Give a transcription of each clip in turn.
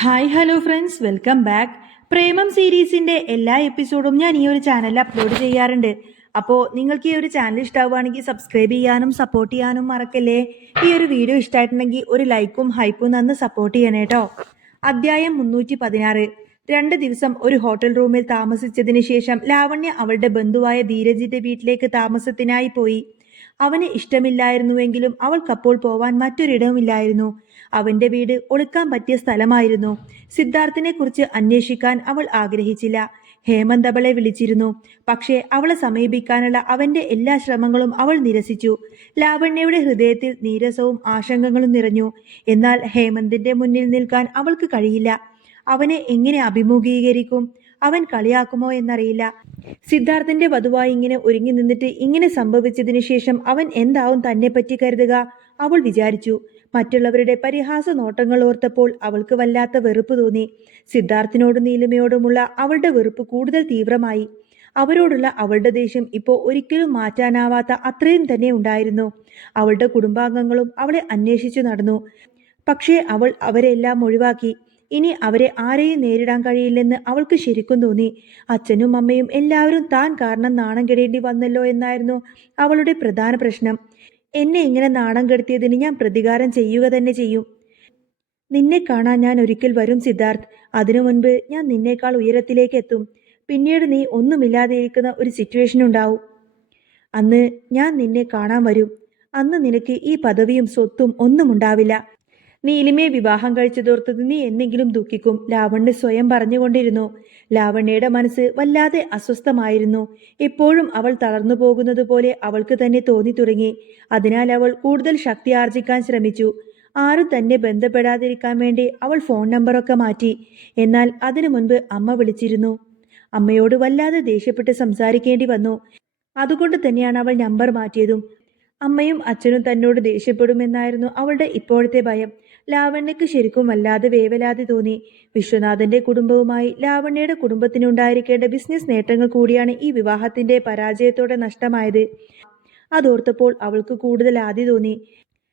Hi hello friends, welcome back. Premam സീരീസിൻ്റെ എല്ലാ എപ്പിസോഡും ഞാൻ ഈ ഒരു ചാനലിൽ അപ്ലോഡ് ചെയ്യാറുണ്ട്. അപ്പോൾ നിങ്ങൾക്ക് ഈ ഒരു ചാനൽ ഇഷ്ടമാവുകയാണെങ്കിൽ സബ്സ്ക്രൈബ് ചെയ്യാനും സപ്പോർട്ട് ചെയ്യാനും മറക്കല്ലേ. ഈ ഒരു വീഡിയോ ഇഷ്ടമായിട്ടുണ്ടെങ്കിൽ ഒരു ലൈക്കും ഹൈപ്പും തന്ന് സപ്പോർട്ട് ചെയ്യണേ കേട്ടോ. അധ്യായം 316. 2 ദിവസം ഒരു ഹോട്ടൽ റൂമിൽ താമസിച്ചതിന് ശേഷം ലാവണ്യ അവളുടെ ബന്ധുവായ ധീരജിന്റെ വീട്ടിലേക്ക് താമസത്തിനായി പോയി. അവന് ഇഷ്ടമില്ലായിരുന്നുവെങ്കിലും അവൾക്കപ്പോൾ പോവാൻ മറ്റൊരിടവുമില്ലായിരുന്നു. അവന്റെ വീട് ഒളിക്കാൻ പറ്റിയ സ്ഥലമായിരുന്നു. സിദ്ധാർത്ഥിനെ കുറിച്ച് അന്വേഷിക്കാൻ അവൾ ആഗ്രഹിച്ചില്ല. ഹേമന്ത് അവളെ വിളിച്ചിരുന്നു. പക്ഷേ അവളെ സമീപിക്കാനുള്ള അവന്റെ എല്ലാ ശ്രമങ്ങളും അവൾ നിരസിച്ചു. ലാവണ്യയുടെ ഹൃദയത്തിൽ നീരസവും ആശങ്കകളും നിറഞ്ഞു. എന്നാൽ ഹേമന്തിന്റെ മുന്നിൽ നിൽക്കാൻ അവൾക്ക് കഴിയില്ല. അവനെ എങ്ങനെ അഭിമുഖീകരിക്കും? അവൻ കളിയാക്കുമോ എന്നറിയില്ല. സിദ്ധാർത്ഥന്റെ വധുവായി ഇങ്ങനെ ഒരുങ്ങി നിന്നിട്ട് ഇങ്ങനെ സംഭവിച്ചതിനു ശേഷം അവൻ എന്താവും തന്നെ പറ്റി കരുതുക? അവൾ വിചാരിച്ചു. മറ്റുള്ളവരുടെ പരിഹാസ നോട്ടങ്ങൾ ഓർത്തപ്പോൾ അവൾക്ക് വല്ലാത്ത വെറുപ്പ് തോന്നി. സിദ്ധാർത്ഥിനോടും നീലിമയോടുമുള്ള അവളുടെ വെറുപ്പ് കൂടുതൽ തീവ്രമായി. അവരോടുള്ള അവളുടെ ദേഷ്യം ഇപ്പോൾ ഒരിക്കലും മാറ്റാനാവാത്ത അത്രയും തന്നെ ഉണ്ടായിരുന്നു. അവളുടെ കുടുംബാംഗങ്ങളും അവളെ അന്വേഷിച്ചു നടന്നു. പക്ഷേ അവൾ അവരെല്ലാം ഒഴിവാക്കി. ഇനി അവരെ ആരെയും നേരിടാൻ കഴിയില്ലെന്ന് അവൾക്ക് ശരിക്കും തോന്നി. അച്ഛനും അമ്മയും എല്ലാവരും താൻ കാരണം നാണം കെടേണ്ടി വന്നല്ലോ എന്നായിരുന്നു അവളുടെ പ്രധാന പ്രശ്നം. എന്നെ ഇങ്ങനെ നാണം കെടുത്തിയതിന് ഞാൻ പ്രതികാരം ചെയ്യുക തന്നെ ചെയ്യും. നിന്നെ കാണാൻ ഞാൻ ഒരിക്കൽ വരും സിദ്ധാർത്ഥ്. അതിനു മുൻപ് ഞാൻ നിന്നേക്കാൾ ഉയരത്തിലേക്ക് എത്തും. പിന്നീട് നീ ഒന്നുമില്ലാതെ ഇരിക്കുന്ന ഒരു സിറ്റുവേഷൻ ഉണ്ടാവും. അന്ന് ഞാൻ നിന്നെ കാണാൻ വരും. അന്ന് നിനക്ക് ഈ പദവിയും സ്വത്തും ഒന്നും ഉണ്ടാവില്ല. നീലിമയെ വിവാഹം കഴിച്ചതോർത്തത് നീ എന്നെങ്കിലും ദുഃഖിക്കും, ലാവണ്യ സ്വയം പറഞ്ഞുകൊണ്ടിരുന്നു. ലാവണ്യയുടെ മനസ്സ് വല്ലാതെ അസ്വസ്ഥമായിരുന്നു. എപ്പോഴും അവൾ തളർന്നു പോകുന്നത് പോലെ അവൾക്ക് തന്നെ തോന്നി തുടങ്ങി. അതിനാൽ അവൾ കൂടുതൽ ശക്തി ആർജിക്കാൻ ശ്രമിച്ചു. ആരും തന്നെ ബന്ധപ്പെടാതിരിക്കാൻ വേണ്ടി അവൾ ഫോൺ നമ്പറൊക്കെ മാറ്റി. എന്നാൽ അതിനു മുൻപ് അമ്മ വിളിച്ചിരുന്നു. അമ്മയോട് വല്ലാതെ ദേഷ്യപ്പെട്ട് സംസാരിക്കേണ്ടി വന്നു. അതുകൊണ്ട് തന്നെയാണ് അവൾ നമ്പർ മാറ്റിയതും. അമ്മയും അച്ഛനും തന്നോട് ദേഷ്യപ്പെടുമെന്നായിരുന്നു അവളുടെ ഇപ്പോഴത്തെ ഭയം. ലാവണ്യക്ക് ശരിക്കും വല്ലാതെ വേവലാതി തോന്നി. വിശ്വനാഥന്റെ കുടുംബവുമായി ലാവണ്യയുടെ കുടുംബത്തിനുണ്ടായിരിക്കേണ്ട ബിസിനസ് നേട്ടങ്ങൾ കൂടിയാണ് ഈ വിവാഹത്തിന്റെ പരാജയത്തോടെ നഷ്ടമായത്. അതോർത്തപ്പോൾ അവൾക്ക് കൂടുതൽ ആദി തോന്നി.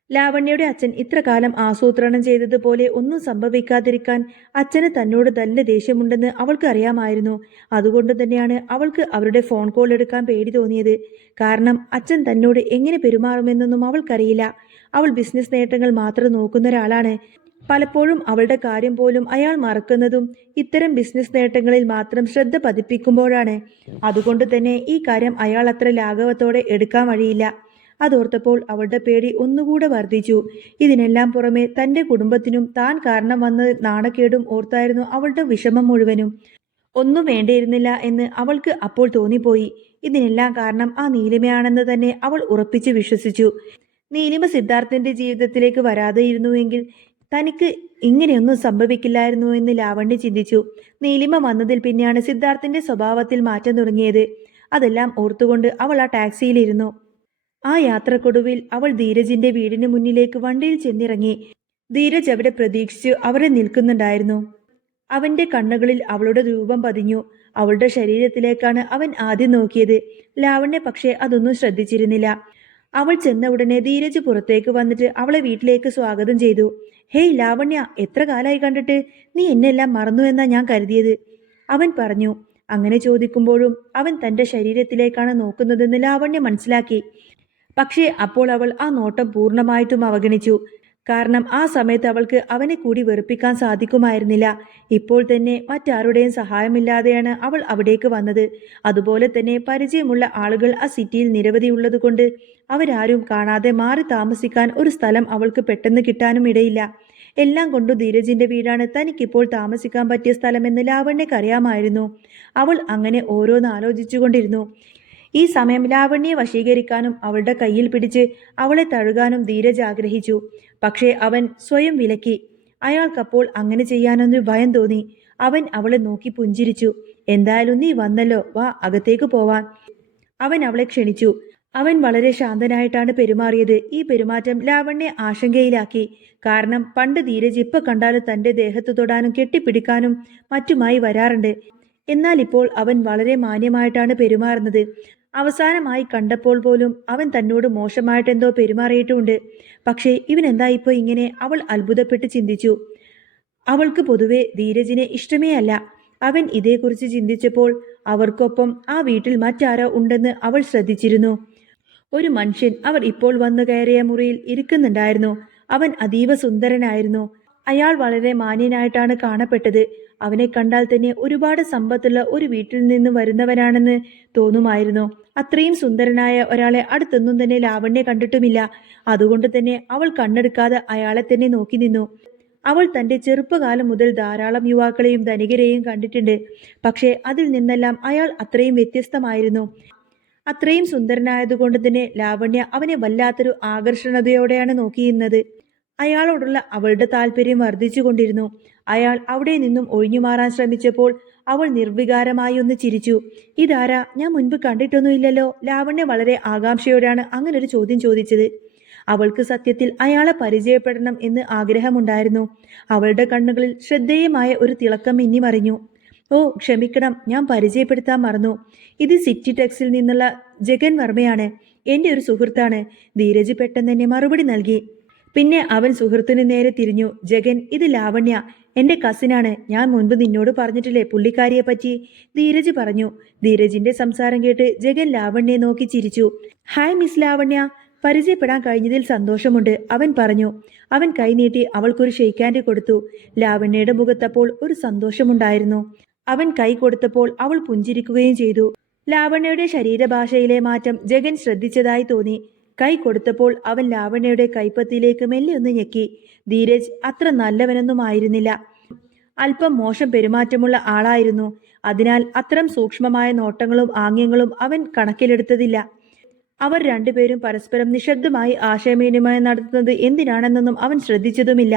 ലാവണ്യയുടെ അച്ഛൻ ഇത്രകാലം ആസൂത്രണം ചെയ്തതുപോലെ ഒന്നും സംഭവിക്കാതിരിക്കാൻ അച്ഛന് തന്നോട് നല്ല ദേഷ്യമുണ്ടെന്ന് അവൾക്ക് അറിയാമായിരുന്നു. അതുകൊണ്ട് തന്നെയാണ് അവൾക്ക് അവരുടെ ഫോൺ കോൾ എടുക്കാൻ പേടി തോന്നിയത്. കാരണം അച്ഛൻ തന്നോട് എങ്ങനെ പെരുമാറുമെന്നൊന്നും അവൾക്കറിയില്ല. അവൾ ബിസിനസ് നേട്ടങ്ങൾ മാത്രം നോക്കുന്ന ഒരാളാണ്. പലപ്പോഴും അവളുടെ കാര്യം പോലും അയാൾ മറക്കുന്നതും ഇത്തരം ബിസിനസ് നേട്ടങ്ങളിൽ മാത്രം ശ്രദ്ധ പതിപ്പിക്കുമ്പോഴാണ്. അതുകൊണ്ട് തന്നെ ഈ കാര്യം അയാൾ അത്ര ലാഘവത്തോടെ എടുക്കാൻ വഴിയില്ല. അതോർത്തപ്പോൾ അവളുടെ പേടി ഒന്നുകൂടെ വർദ്ധിച്ചു. ഇതിനെല്ലാം പുറമെ തന്റെ കുടുംബത്തിനും താൻ കാരണം വന്ന നാണക്കേടും ഓർത്തായിരുന്നു അവളുടെ വിഷമം മുഴുവനും. ഒന്നും വേണ്ടിയിരുന്നില്ല എന്ന് അവൾക്ക് അപ്പോൾ തോന്നിപ്പോയി. ഇതിനെല്ലാം കാരണം ആ നീലിമയാണെന്ന് തന്നെ അവൾ ഉറപ്പിച്ച് വിശ്വസിച്ചു. നീലിമ സിദ്ധാർത്ഥന്റെ ജീവിതത്തിലേക്ക് വരാതെയിരുന്നുവെങ്കിൽ തനിക്ക് ഇങ്ങനെയൊന്നും സംഭവിക്കില്ലായിരുന്നു എന്ന് ലാവണ്യ ചിന്തിച്ചു. നീലിമ വന്നതിൽ പിന്നെയാണ് സിദ്ധാർത്ഥന്റെ സ്വഭാവത്തിൽ മാറ്റം തുടങ്ങിയത്. അതെല്ലാം ഓർത്തുകൊണ്ട് അവൾ ആ ടാക്സിയിലിരുന്നു. ആ യാത്രക്കൊടുവിൽ അവൾ ധീരജിന്റെ വീടിന് മുന്നിലേക്ക് വണ്ടിയിൽ ചെന്നിറങ്ങി. ധീരജ് അവിടെ പ്രതീക്ഷിച്ചു അവരെ നിൽക്കുന്നുണ്ടായിരുന്നു. അവന്റെ കണ്ണുകളിൽ അവളുടെ രൂപം പതിഞ്ഞു. അവളുടെ ശരീരത്തിലേക്കാണ് അവൻ ആദ്യം നോക്കിയത്. ലാവണ്യ പക്ഷേ അതൊന്നും ശ്രദ്ധിച്ചിരുന്നില്ല. അവൾ ചെന്ന ഉടനെ ധീരജ് പുറത്തേക്ക് വന്നിട്ട് അവളെ വീട്ടിലേക്ക് സ്വാഗതം ചെയ്തു. ഹേയ് ലാവണ്യ, എത്ര കാലമായി കണ്ടിട്ട്? നീ എന്നെല്ലാം മറന്നു എന്നാ ഞാൻ കരുതിയത്, അവൻ പറഞ്ഞു. അങ്ങനെ ചോദിക്കുമ്പോഴും അവൻ തന്റെ ശരീരത്തിലേക്കാണ് നോക്കുന്നതെന്ന് ലാവണ്യ മനസ്സിലാക്കി. പക്ഷേ അപ്പോൾ അവൾ ആ നോട്ടം പൂർണ്ണമായിട്ടും അവഗണിച്ചു. കാരണം ആ സമയത്ത് അവൾക്ക് അവനെ കൂടി വെറുപ്പിക്കാൻ സാധിക്കുമായിരുന്നില്ല. ഇപ്പോൾ തന്നെ മറ്റാരുടെയും സഹായമില്ലാതെയാണ് അവൾ അവിടേക്ക് വന്നത്. അതുപോലെ തന്നെ പരിചയമുള്ള ആളുകൾ ആ സിറ്റിയിൽ നിരവധി ഉള്ളതുകൊണ്ട് അവരാരും കാണാതെ മാറി താമസിക്കാൻ ഒരു സ്ഥലം അവൾക്ക് പെട്ടെന്ന് കിട്ടാനും ഇടയില്ല. എല്ലാം കൊണ്ടും ധീരജിന്റെ വീടാണ് തനിക്കിപ്പോൾ താമസിക്കാൻ പറ്റിയ സ്ഥലമെന്ന് ലാവണ്യക്ക് അറിയാമായിരുന്നു. അവൾ അങ്ങനെ ഓരോന്ന് ആലോചിച്ചുകൊണ്ടിരുന്നു. ഈ സമയം ലാവണ്യെ വശീകരിക്കാനും അവളുടെ കയ്യിൽ പിടിച്ച് അവളെ തഴുകാനും ധീരജ് ആഗ്രഹിച്ചു. പക്ഷേ അവൻ സ്വയം വിലക്കി. അയാൾക്കപ്പോൾ അങ്ങനെ ചെയ്യാനൊരു ഭയം തോന്നി. അവൻ അവളെ നോക്കി പുഞ്ചിരിച്ചു. എന്തായാലും നീ വന്നല്ലോ, വാ അകത്തേക്ക് പോവാൻ അവൻ അവളെ ക്ഷണിച്ചു. അവൻ വളരെ ശാന്തനായിട്ടാണ് പെരുമാറിയത്. ഈ പെരുമാറ്റം ലാവണ്യെ ആശങ്കയിലാക്കി. കാരണം പണ്ട് ധീരജ് ഇപ്പൊ കണ്ടാലും തന്റെ ദേഹത്ത് തൊടാനും കെട്ടിപ്പിടിക്കാനും മറ്റുമായി വരാറുണ്ട്. എന്നാൽ ഇപ്പോൾ അവൻ വളരെ മാന്യമായിട്ടാണ് പെരുമാറുന്നത്. അവസാനമായി കണ്ടപ്പോൾ പോലും അവൻ തന്നോട് മോശമായിട്ടെന്തോ പെരുമാറിയിട്ടുമുണ്ട്. പക്ഷേ ഇവനെന്താ ഇപ്പോൾ ഇങ്ങനെ? അവൾ അത്ഭുതപ്പെട്ട് ചിന്തിച്ചു. അവൾക്ക് പൊതുവെ ധീരജിനെ ഇഷ്ടമേ അല്ല. അവൻ ഇതേക്കുറിച്ച് ചിന്തിച്ചപ്പോൾ അവർക്കൊപ്പം ആ വീട്ടിൽ മറ്റാരോ ഉണ്ടെന്ന് അവൾ ശ്രദ്ധിച്ചിരുന്നു. ഒരു മനുഷ്യൻ അവർ ഇപ്പോൾ വന്നു കയറിയ മുറിയിൽ ഇരിക്കുന്നുണ്ടായിരുന്നു. അവൻ അതീവ സുന്ദരനായിരുന്നു. അയാൾ വളരെ മാന്യനായിട്ടാണ് കാണപ്പെട്ടത്. അവനെ കണ്ടാൽ തന്നെ ഒരുപാട് സമ്പത്തുള്ള ഒരു വീട്ടിൽ നിന്ന് വരുന്നവനാണെന്ന് തോന്നുമായിരുന്നു. അത്രയും സുന്ദരനായ ഒരാളെ അടുത്തൊന്നും തന്നെ ലാവണ്യ കണ്ടിട്ടുമില്ല. അതുകൊണ്ട് തന്നെ അവൾ കണ്ണെടുക്കാതെ അയാളെ തന്നെ നോക്കി നിന്നു. അവൾ തന്റെ ചെറുപ്പകാലം മുതൽ ധാരാളം യുവാക്കളെയും ധനികരെയും കണ്ടിട്ടുണ്ട്. പക്ഷേ അതിൽ നിന്നെല്ലാം അയാൾ അത്രയും വ്യത്യസ്തമായിരുന്നു. അത്രയും സുന്ദരനായതുകൊണ്ട് തന്നെ ലാവണ്യ അവനെ വല്ലാത്തൊരു ആകർഷണതയോടെയാണ് നോക്കിയിരുന്നത്. അയാളോടുള്ള അവളുടെ താല്പര്യം വർദ്ധിച്ചുകൊണ്ടിരുന്നു. അയാൾ അവിടെ നിന്നും ഒഴിഞ്ഞു മാറാൻ ശ്രമിച്ചപ്പോൾ അവൾ നിർവികാരമായി ഒന്ന് ചിരിച്ചു. ഇതാരാ? ഞാൻ മുൻപ് കണ്ടിട്ടൊന്നുമില്ലല്ലോ. ലാവണ്യ വളരെ ആകാംക്ഷയോടെയാണ് അങ്ങനൊരു ചോദ്യം ചോദിച്ചത്. അവൾക്ക് സത്യത്തിൽ അയാളെ പരിചയപ്പെടണം എന്ന് ആഗ്രഹമുണ്ടായിരുന്നു. അവളുടെ കണ്ണുകളിൽ ശ്രദ്ധേയമായ ഒരു തിളക്കം മിന്നിമറിഞ്ഞു. ഓ ക്ഷമിക്കണം, ഞാൻ പരിചയപ്പെടുത്താൻ മറന്നു. ഇത് സിറ്റി ടെക്സിൽ നിന്നുള്ള ജഗൻ വർമ്മയാണ്. എൻ്റെ ഒരു സുഹൃത്താണ്. ധീരജ് പെട്ടെന്ന് തന്നെ മറുപടി നൽകി. പിന്നെ അവൻ സുഹൃത്തിന് നേരെ തിരിഞ്ഞു. ജഗൻ, ഇത് ലാവണ്യ, എൻ്റെ കസിനാണ്. ഞാൻ മുൻപ് നിന്നോട് പറഞ്ഞിട്ടില്ലേ പുള്ളിക്കാരിയെ പറ്റി? ധീരജ് പറഞ്ഞു. ധീരജിന്റെ സംസാരം കേട്ട് ജഗൻ ലാവണ്യെ നോക്കി ചിരിച്ചു. ഹായ് മിസ് ലാവണ്യ, പരിചയപ്പെടാൻ കഴിഞ്ഞതിൽ സന്തോഷമുണ്ട്, അവൻ പറഞ്ഞു. അവൻ കൈനീട്ടി അവൾക്കൊരു ഷെയ്ക്ക് ഹാൻഡ് കൊടുത്തു. ലാവണ്യയുടെ മുഖത്തപ്പോൾ ഒരു സന്തോഷമുണ്ടായിരുന്നു. അവൻ കൈ കൊടുത്തപ്പോൾ അവൾ പുഞ്ചിരിക്കുകയും ചെയ്തു. ലാവണ്യയുടെ ശരീരഭാഷയിലെ മാറ്റം ജഗൻ ശ്രദ്ധിച്ചതായി തോന്നി. കൈ കൊടുത്തപ്പോൾ അവൻ ലാവണ്യയുടെ കൈപ്പത്തിയിലേക്ക് മെല്ലെ ഒന്ന് ഞെക്കി. ധീരജ് അത്ര നല്ലവനൊന്നും ആയിരുന്നില്ല. അല്പം മോശം പെരുമാറ്റമുള്ള ആളായിരുന്നു. അതിനാൽ അത്തരം സൂക്ഷ്മമായ നോട്ടങ്ങളും ആംഗ്യങ്ങളും അവൻ കണക്കിലെടുത്തതില്ല. അവർ രണ്ടുപേരും പരസ്പരം നിശബ്ദമായി ആശയവിനിമയം നടത്തുന്നത് എന്തിനാണെന്നൊന്നും അവൻ ശ്രദ്ധിച്ചതുമില്ല.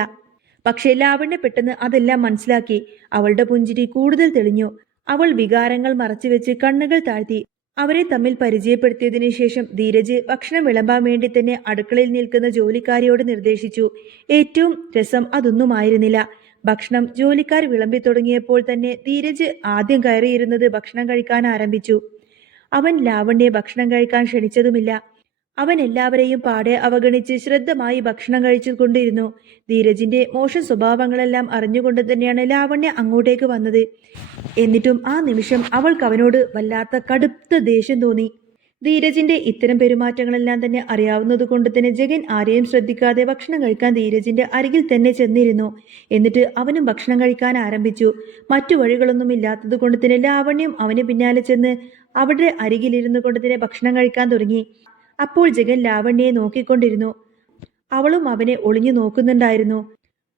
പക്ഷേ ലാവണ്യ പെട്ടെന്ന് അതെല്ലാം മനസ്സിലാക്കി. അവളുടെ പുഞ്ചിരി കൂടുതൽ തെളിഞ്ഞു. അവൾ വികാരങ്ങൾ മറച്ചുവെച്ച് കണ്ണുകൾ താഴ്ത്തി. അവരെ തമ്മിൽ പരിചയപ്പെടുത്തിയതിനു ശേഷം ധീരജ് ഭക്ഷണം വിളമ്പാൻ വേണ്ടി തന്നെ അടുക്കളയിൽ നിൽക്കുന്ന ജോലിക്കാരിയോട് നിർദ്ദേശിച്ചു. ഏറ്റവും രസം അതൊന്നുമായിരുന്നില്ല. ഭക്ഷണം ജോലിക്കാർ വിളമ്പി തുടങ്ങിയപ്പോൾ തന്നെ ധീരജ് ആദ്യം കയറിയിരുന്നത് ഭക്ഷണം കഴിക്കാൻ ആരംഭിച്ചു. അവൻ ലാവണ്യെ ഭക്ഷണം കഴിക്കാൻ ക്ഷണിച്ചതുമില്ല. അവൻ എല്ലാവരെയും പാടെ അവഗണിച്ച് ശ്രദ്ധമായി ഭക്ഷണം കഴിച്ചു കൊണ്ടിരുന്നു. ധീരജിന്റെ മോശം സ്വഭാവങ്ങളെല്ലാം അറിഞ്ഞുകൊണ്ട് തന്നെയാണ് ലാവണ്യ അങ്ങോട്ടേക്ക് വന്നത്. എന്നിട്ടും ആ നിമിഷം അവൾക്ക് അവനോട് വല്ലാത്ത കടുത്ത ദേഷ്യം തോന്നി. ധീരജിന്റെ ഇത്തരം പെരുമാറ്റങ്ങളെല്ലാം തന്നെ അറിയാവുന്നത് കൊണ്ട് തന്നെ ജഗൻ ആരെയും ശ്രദ്ധിക്കാതെ ഭക്ഷണം കഴിക്കാൻ ധീരജിന്റെ അരികിൽ തന്നെ ചെന്നിരുന്നു. എന്നിട്ട് അവനും ഭക്ഷണം കഴിക്കാൻ ആരംഭിച്ചു. മറ്റു വഴികളൊന്നും ഇല്ലാത്തത് കൊണ്ട് തന്നെ ലാവണ്യം അവന് പിന്നാലെ ചെന്ന് അവിടെ അരികിലിരുന്നു കൊണ്ട് തന്നെ ഭക്ഷണം കഴിക്കാൻ തുടങ്ങി. അപ്പോൾ ജഗൻ ലാവണ്യയെ നോക്കിക്കൊണ്ടിരുന്നു. അവളും അവനെ ഒളിഞ്ഞു നോക്കുന്നുണ്ടായിരുന്നു.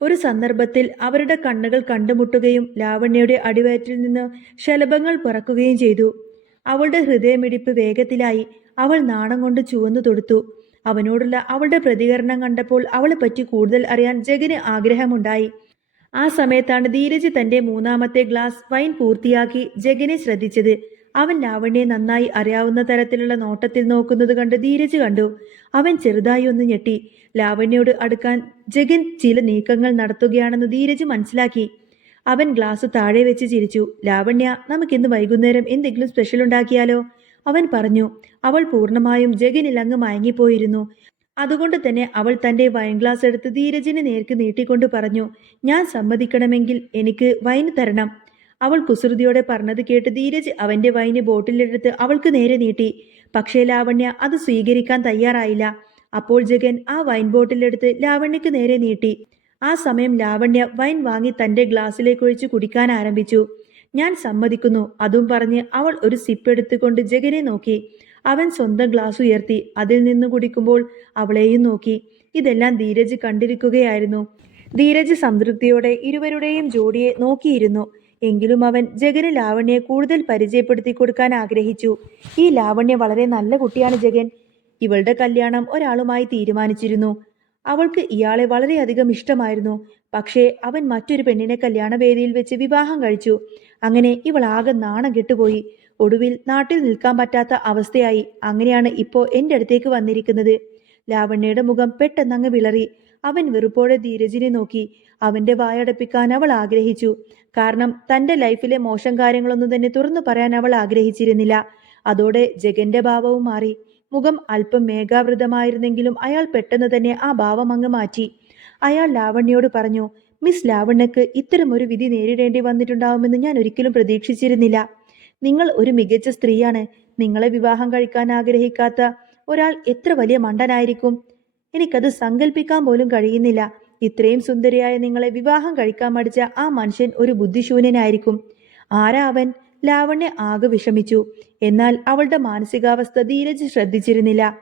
ഒരു സന്ദർഭത്തിൽ അവരുടെ കണ്ണുകൾ കണ്ടുമുട്ടുകയും ലാവണ്യയുടെ അടിവയറ്റിൽ നിന്ന് ശലഭങ്ങൾ പിറക്കുകയും ചെയ്തു. അവളുടെ ഹൃദയമിടിപ്പ് വേഗത്തിലായി. അവൾ നാണം കൊണ്ട് ചുവന്നു തൊടുത്തു. അവനോടുള്ള അവളുടെ പ്രതികരണം കണ്ടപ്പോൾ അവളെപ്പറ്റി കൂടുതൽ അറിയാൻ ജഗന് ആഗ്രഹമുണ്ടായി. ആ സമയത്താണ് ധീരജ് തന്റെ മൂന്നാമത്തെ ഗ്ലാസ് വൈൻ പൂർത്തിയാക്കി ജഗനെ ശ്രദ്ധിച്ചത്. അവൻ ലാവണ്യെ നന്നായി അറിയാവുന്ന തരത്തിലുള്ള നോട്ടത്തിൽ നോക്കുന്നത് കണ്ട് ധീരജ് കണ്ടു. അവൻ ചെറുതായി ഒന്ന് ഞെട്ടി. ലാവണ്യോട് അടുക്കാൻ ജഗൻ ചില നീക്കങ്ങൾ നടത്തുകയാണെന്ന് ധീരജ് മനസ്സിലാക്കി. അവൻ ഗ്ലാസ് താഴെ വെച്ച് ചിരിച്ചു. ലാവണ്യ, നമുക്കിന്ന് വൈകുന്നേരം എന്തെങ്കിലും സ്പെഷ്യൽ ഉണ്ടാക്കിയാലോ? അവൻ പറഞ്ഞു. അവൾ പൂർണ്ണമായും ജഗനിൽ അങ്ങ് മയങ്ങിപ്പോയിരുന്നു. അതുകൊണ്ട് തന്നെ അവൾ തന്റെ വൈൻ ഗ്ലാസ് എടുത്ത് ധീരജിന് നേർക്ക് നീട്ടിക്കൊണ്ട് പറഞ്ഞു, ഞാൻ സമ്മതിക്കണമെങ്കിൽ എനിക്ക് വൈൻ തരണം. അവൾ കുസൃതിയോടെ പറഞ്ഞത് കേട്ട് ധീരജ് അവന്റെ വൈന് ബോട്ടിലെടുത്ത് അവൾക്ക് നേരെ നീട്ടി. പക്ഷേ ലാവണ്യ അത് സ്വീകരിക്കാൻ തയ്യാറായില്ല. അപ്പോൾ ജഗൻ ആ വൈൻ ബോട്ടിലെടുത്ത് ലാവണ്യക്ക് നേരെ നീട്ടി. ആ സമയം ലാവണ്യ വൈൻ വാങ്ങി തന്റെ ഗ്ലാസ്സിലേക്ക് ഒഴിച്ച് കുടിക്കാൻ ആരംഭിച്ചു. ഞാൻ സമ്മതിക്കുന്നു, അതും പറഞ്ഞ് അവൾ ഒരു സിപ്പ് എടുത്തുകൊണ്ട് ജഗനെ നോക്കി. അവൻ സ്വന്തം ഗ്ലാസ് ഉയർത്തി അതിൽ നിന്ന് കുടിക്കുമ്പോൾ അവളെയും നോക്കി. ഇതെല്ലാം ധീരജ് കണ്ടിരിക്കുകയായിരുന്നു. ധീരജ് സംതൃപ്തിയോടെ ഇരുവരുടെയും ജോഡിയെ നോക്കിയിരുന്നു. എങ്കിലും അവൻ ജഗന് ലാവണ്യെ കൂടുതൽ പരിചയപ്പെടുത്തി കൊടുക്കാൻ ആഗ്രഹിച്ചു. ഈ ലാവണ്യ വളരെ നല്ല കുട്ടിയാണ് ജഗൻ. ഇവളുടെ കല്യാണം ഒരാളുമായി തീരുമാനിച്ചിരുന്നു. അവൾക്ക് ഇയാളെ വളരെയധികം ഇഷ്ടമായിരുന്നു. പക്ഷേ അവൻ മറ്റൊരു പെണ്ണിനെ കല്യാണവേദിയിൽ വെച്ച് വിവാഹം കഴിച്ചു. അങ്ങനെ ഇവൾ ആകെ നാണം കെട്ടുപോയി. ഒടുവിൽ നാട്ടിൽ നിൽക്കാൻ പറ്റാത്ത അവസ്ഥയായി. അങ്ങനെയാണ് ഇപ്പോൾ എൻ്റെ അടുത്തേക്ക് വന്നിരിക്കുന്നത്. ലാവണ്യയുടെ മുഖം പെട്ടെന്നങ്ങ് വിളറി. അവൻ വെറുപ്പോടെ ധീരജിനെ നോക്കി. അവന്റെ വായടപ്പിക്കാൻ അവൾ ആഗ്രഹിച്ചു. കാരണം തന്റെ ലൈഫിലെ മോശം കാര്യങ്ങളൊന്നും തന്നെ തുറന്നു പറയാൻ അവൾ ആഗ്രഹിച്ചിരുന്നില്ല. അതോടെ ജഗന്റെ ഭാവവും മാറി. മുഖം അല്പം മേഘാവൃതമായിരുന്നെങ്കിലും അയാൾ പെട്ടെന്ന് തന്നെ ആ ഭാവം അങ്ങ് മാറ്റി. അയാൾ ലാവണ്യോട് പറഞ്ഞു, മിസ് ലാവണ്യക്ക് ഇത്തരമൊരു വിധി നേരിടേണ്ടി വന്നിട്ടുണ്ടാവുമെന്ന് ഞാൻ ഒരിക്കലും പ്രതീക്ഷിച്ചിരുന്നില്ല. നിങ്ങൾ ഒരു മികച്ച സ്ത്രീയാണ്. നിങ്ങളെ വിവാഹം കഴിക്കാൻ ആഗ്രഹിക്കാത്ത ഒരാൾ എത്ര വലിയ മണ്ടനായിരിക്കും. എനിക്കത് സങ്കല്പിക്കാൻ പോലും കഴിയുന്നില്ല. ഇത്രയും സുന്ദരിയായ നിങ്ങളെ വിവാഹം കഴിക്കാൻ മടിച്ച ആ മനുഷ്യൻ ഒരു ബുദ്ധിശൂന്യനായിരിക്കും. ആരാ അവൻ? ലാവണ്യ ആകെ വിഷമിച്ചു. എന്നാൽ അവളുടെ മാനസികാവസ്ഥ ധീരജ് ശ്രദ്ധിച്ചിരുന്നില്ല.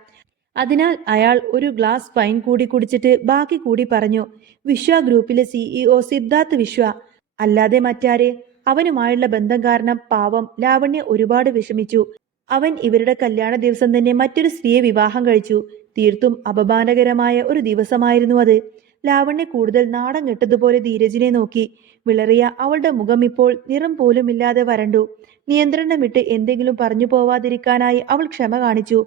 അതിനാൽ അയാൾ ഒരു ഗ്ലാസ് വൈൻ കൂടി കുടിച്ചിട്ട് ബാക്കി കൂടി പറഞ്ഞു. വിശ്വ ഗ്രൂപ്പിലെ CEO സിദ്ധാർത്ഥ് വിശ്വ. അല്ലാതെ മറ്റാര്? അവനുമായുള്ള ബന്ധം കാരണം പാവം ലാവണ്യ ഒരുപാട് വിഷമിച്ചു. അവൻ ഇവരുടെ കല്യാണ ദിവസം തന്നെ മറ്റൊരു സ്ത്രീയെ വിവാഹം കഴിച്ചു. തീർത്തും അപമാനകരമായ ഒരു ദിവസമായിരുന്നു അത്. ലാവണ്യ കൂടുതൽ നാണം കെട്ടതുപോലെ ധീരജിനെ നോക്കി. വിളറിയ അവളുടെ മുഖം ഇപ്പോൾ നിറം പോലുമില്ലാതെ വരണ്ടു. നിയന്ത്രണം വിട്ട് എന്തെങ്കിലും പറഞ്ഞു പോവാതിരിക്കാനായി അവൾ ക്ഷമ കാണിച്ചു.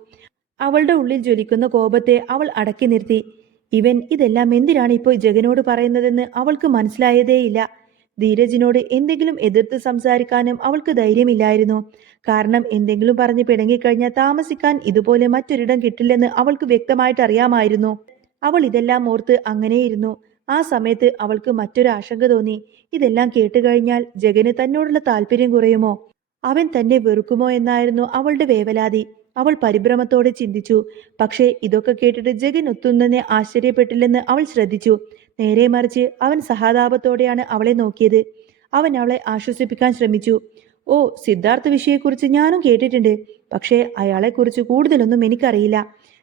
അവളുടെ ഉള്ളിൽ ജ്വലിക്കുന്ന കോപത്തെ അവൾ അടക്കി നിർത്തി. ഇവൻ ഇതെല്ലാം എന്തിനാണ് ഇപ്പോൾ ജഗനോട് പറയുന്നതെന്ന് അവൾക്ക് മനസ്സിലായതേയില്ല. ധീരജിനോട് എന്തെങ്കിലും എതിർത്ത് സംസാരിക്കാനും അവൾക്ക് ധൈര്യമില്ലായിരുന്നു. കാരണം എന്തെങ്കിലും പറഞ്ഞ് പിണങ്ങിക്കഴിഞ്ഞാൽ താമസിക്കാൻ ഇതുപോലെ മറ്റൊരിടം കിട്ടില്ലെന്ന് അവൾക്ക് വ്യക്തമായിട്ട് അറിയാമായിരുന്നു. അവൾ ഇതെല്ലാം ഓർത്ത് അങ്ങനെയിരുന്നു. ആ സമയത്ത് അവൾക്ക് മറ്റൊരു ആശങ്ക തോന്നി. ഇതെല്ലാം കേട്ടുകഴിഞ്ഞാൽ ജഗന് തന്നോടുള്ള താല്പര്യം കുറയുമോ? അവൻ തന്നെ വെറുക്കുമോ എന്നായിരുന്നു അവളുടെ വേവലാതി. അവൾ പരിഭ്രമത്തോടെ ചിന്തിച്ചു. പക്ഷേ ഇതൊക്കെ കേട്ടിട്ട് ജഗൻ ഒത്തുന്നതിനെ ആശ്ചര്യപ്പെട്ടില്ലെന്ന് അവൾ ശ്രദ്ധിച്ചു. നേരെ മറിച്ച് അവൻ സഹതാപത്തോടെയാണ് അവളെ നോക്കിയത്. അവൻ അവളെ ആശ്വസിപ്പിക്കാൻ ശ്രമിച്ചു. ഓ, സിദ്ധാർത്ഥ വിഷയെക്കുറിച്ച് ഞാനും കേട്ടിട്ടുണ്ട്. പക്ഷേ അയാളെക്കുറിച്ച് കൂടുതലൊന്നും എനിക്കറിയില്ല.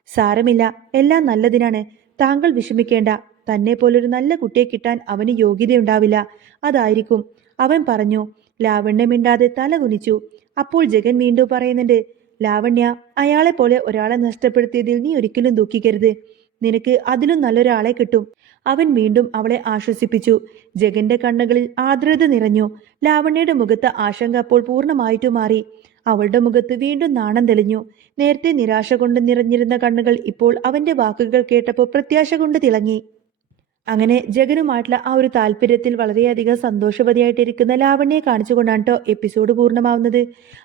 സാരമില്ല, എല്ലാം നല്ലതിനാണ്. താങ്കൾ വിഷമിക്കേണ്ട. തന്നെ പോലൊരു നല്ല കുട്ടിയെ കിട്ടാൻ അവന് യോഗ്യതയുണ്ടാവില്ല. അതായിരിക്കും, അവൻ പറഞ്ഞു. ലാവണ്യ മിണ്ടാതെ തല കുനിച്ചു. അപ്പോൾ ജഗൻ വീണ്ടും പറയുന്നുണ്ട്. ലാവണ്യ, അയാളെ പോലെ ഒരാളെ നഷ്ടപ്പെടുത്തിയതിൽ നീ ഒരിക്കലും ദുഃഖിക്കരുത്. നിനക്ക് അതിലും നല്ലൊരാളെ കിട്ടും. അവൻ വീണ്ടും അവളെ ആശ്വസിപ്പിച്ചു. ജഗന്റെ കണ്ണുകളിൽ ആർദ്രത നിറഞ്ഞു. ലാവണ്യയുടെ മുഖത്ത് ആശങ്ക അപ്പോൾ പൂർണ്ണമായിട്ടു മാറി. അവളുടെ മുഖത്ത് വീണ്ടും നാണം തെളിഞ്ഞു. നേരത്തെ നിരാശ കൊണ്ട് നിറഞ്ഞിരുന്ന കണ്ണുകൾ ഇപ്പോൾ അവന്റെ വാക്കുകൾ കേട്ടപ്പോൾ പ്രത്യാശ കൊണ്ട് തിളങ്ങി. അങ്ങനെ ജഗനുമായിട്ടുള്ള ആ ഒരു താല്പര്യത്തിൽ വളരെയധികം സന്തോഷവതിയായിട്ടിരിക്കുന്ന ലാവണ്യയെ കാണിച്ചുകൊണ്ടാണ് കേട്ടോ എപ്പിസോഡ് പൂർണ്ണമാവുന്നത്.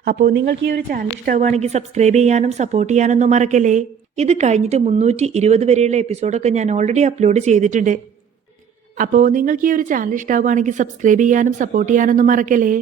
അപ്പോൾ നിങ്ങൾക്ക് ഈ ഒരു ചാനൽ ഇഷ്ടമാവുകയാണെങ്കിൽ സബ്സ്ക്രൈബ് ചെയ്യാനും സപ്പോർട്ട് ചെയ്യാനൊന്നും മറക്കല്ലേ. ഇത് കഴിഞ്ഞിട്ട് 320 വരെയുള്ള എപ്പിസോഡൊക്കെ ഞാൻ ഓൾറെഡി അപ്ലോഡ് ചെയ്തിട്ടുണ്ട്. അപ്പോൾ നിങ്ങൾക്ക് ഈ ഒരു ചാനൽ ഇഷ്ടമാവുകയാണെങ്കിൽ സബ്സ്ക്രൈബ് ചെയ്യാനും സപ്പോർട്ട് ചെയ്യാനൊന്നും മറക്കല്ലേ.